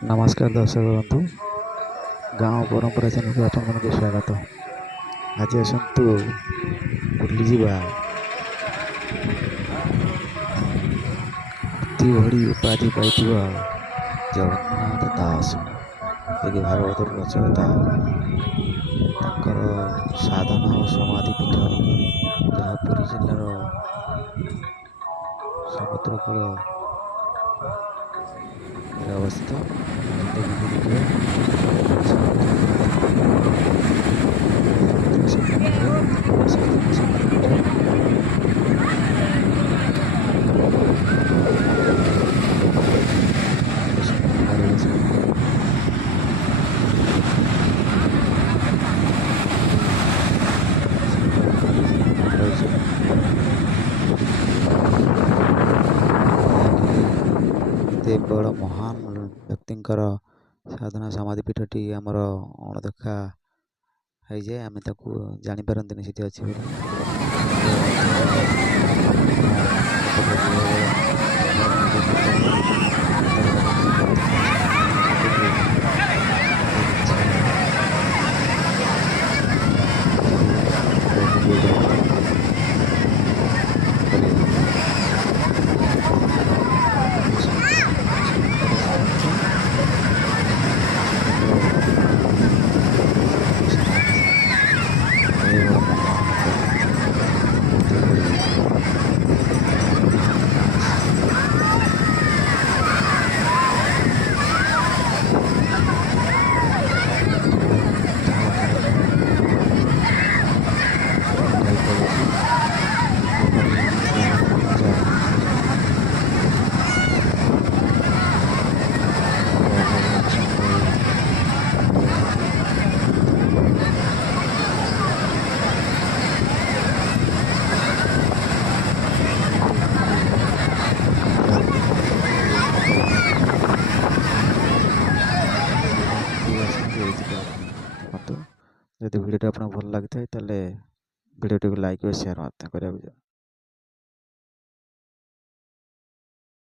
नमस्कार दर्शक बंधु गाँव परंपरा चैनल को आपको स्वागत। आज आसतु बुलीजा अति बड़ी उपाधि पाई जगन्नाथ दास एक भागवत रचयिता तांकर साधना और समाधि पीठ जहाँ पुरी जिलार समुद्रकूल अवस्थित देखिए साधना समाधि पीठ एते बड़ महान व्यक्तिंकर साधना समाधि पीठटी आमर अणदेखा है जाए आम जापारती सीटी अच्छी देखते। जदि भिडियो आपको भल लगी था भिडियो लाइक और शेयर करने